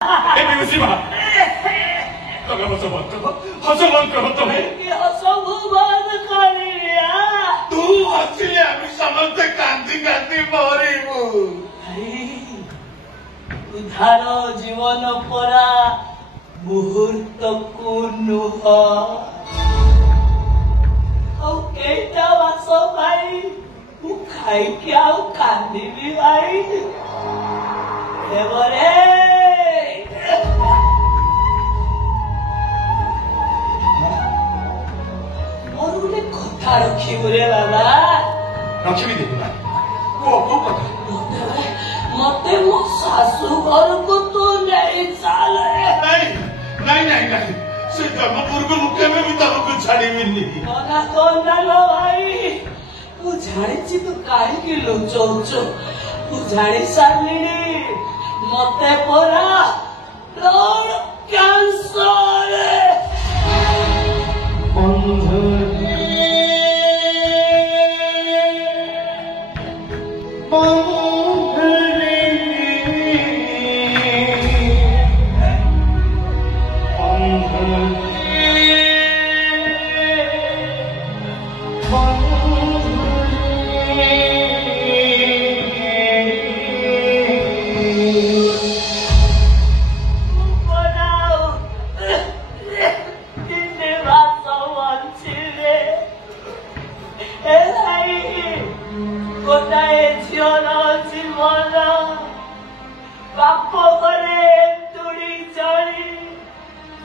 웃지 마. 너가 어서 먼저 তবে তুই হচ্ছিলি আমি সমস্ত কান্দি কান্দি মরিবু উদ্ধার জীবন পরা মুহূর্তକୁ ନୁହ ଆଉ କେଇଟା ମାସ ଭାଇ ମୁଁ ଖାଇକି ଆଉ କାନ୍ଦିବି ଭାଇ ଦେବରେ ମୋର ଗୋଟେ କଥା ରଖିବୁ ରେ ବାବା ରଖିବି ଦେବି ନା କୋଉ କଥା ମତେ ମୋ ଶାଶୁ ଘରକୁ ତୁ ନେଇ ଚାଲେ ନାଇଁ ସେ ଜନ୍ମପୁରକୁ ମୁଁ କେବେ ବି ତମକୁ ଛାଡ଼ିବିନି କନା ଲୋ ଭାଇ ମୁଁ ଜାଣିଛି ତୁ କାହିଁକି ଲୁଚଉଛୁ ମୁଁ ଜାଣି ସାରିଲିଣି ମତେ ପରା ବ୍ଲଡ୍ କ୍ୟାନ୍ସର ଗୋଟାଏ ଝିଅର ଜୀବନ ବାପ ଘରେ ତୁଳି ଚଳି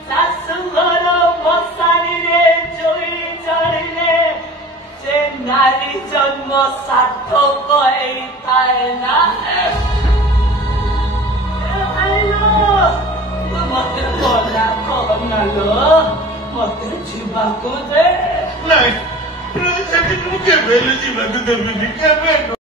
ଶାଶୁ ଘର ମଶାଣିରେ ଜୁଇ ଜଳିଲେ ସେ ନାରୀ ଜନ୍ମ ସାର୍ଥକ ହେଇଥାଏ ନା ମତେ କନା କନାଲୋ ମତେ ଯିବାକୁ ଦେ ନାଇଁ ମୁଁ କେବେ ଯିବାକୁ ଦେବିନି କେବେ